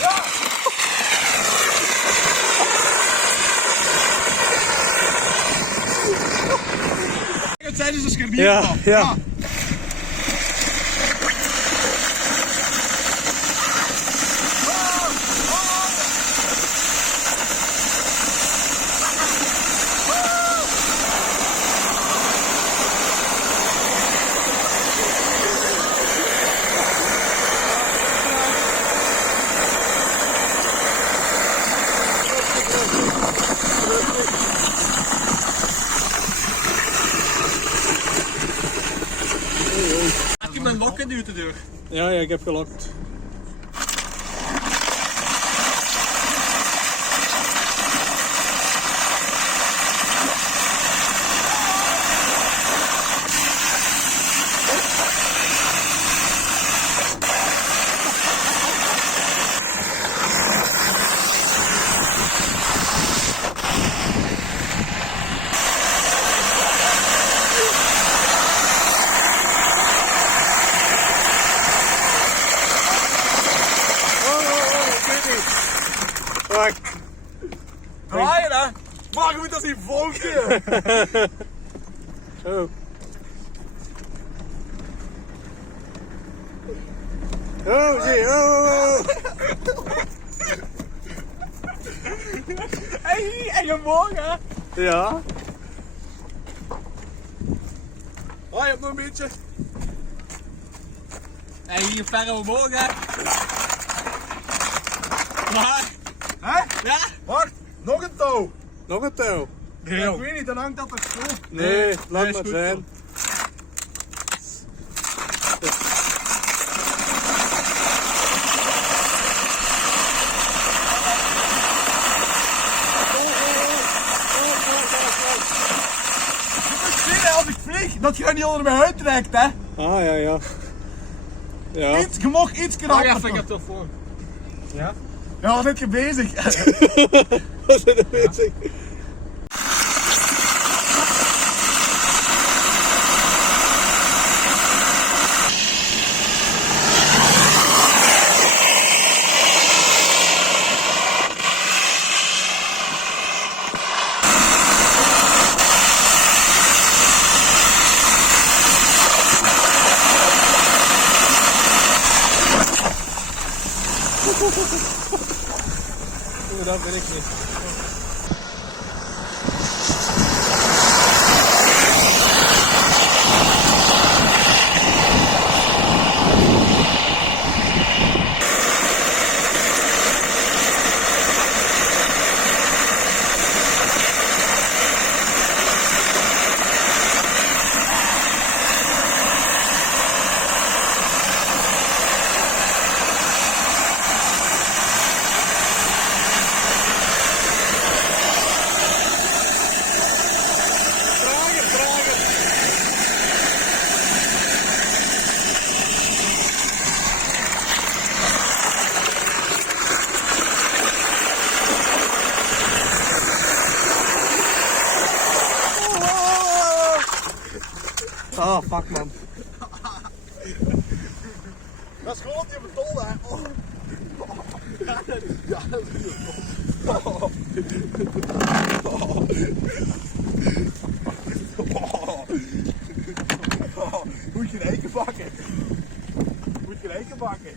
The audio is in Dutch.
Ja. Het zijn dus een scharnier. Ja. Heb je mijn lokken nu te deur? Ja, ik heb gelokt. Wacht. Draaien hè? Maar je moet dat zien volgen. Oh. Oh, zie oh. Hey, en je morgen. Ja. Oh, je hebt nog een beetje. Hey, hier verre we morgen. Maar. Hè? Ja? Wacht, nog een touw. Nog een touw. Ja, ik weet niet, dan hangt dat toch zo? Nee, laat is maar goed zijn. Je moet zien hè, als ik vlieg, dat je niet onder mij uittrekt hè. Ah, ja. Ja. Iets, je mag iets knapper. Ja, ik heb het voor. Ja? Ja, wat zit je bezig? Wat zijn er bezig? Dat weet ik niet. Oh, fuck man. Dat is gewoon die beton hè. Oh. Ja, dat is Moet je een eiken bakken. Moet je een eiken bakken.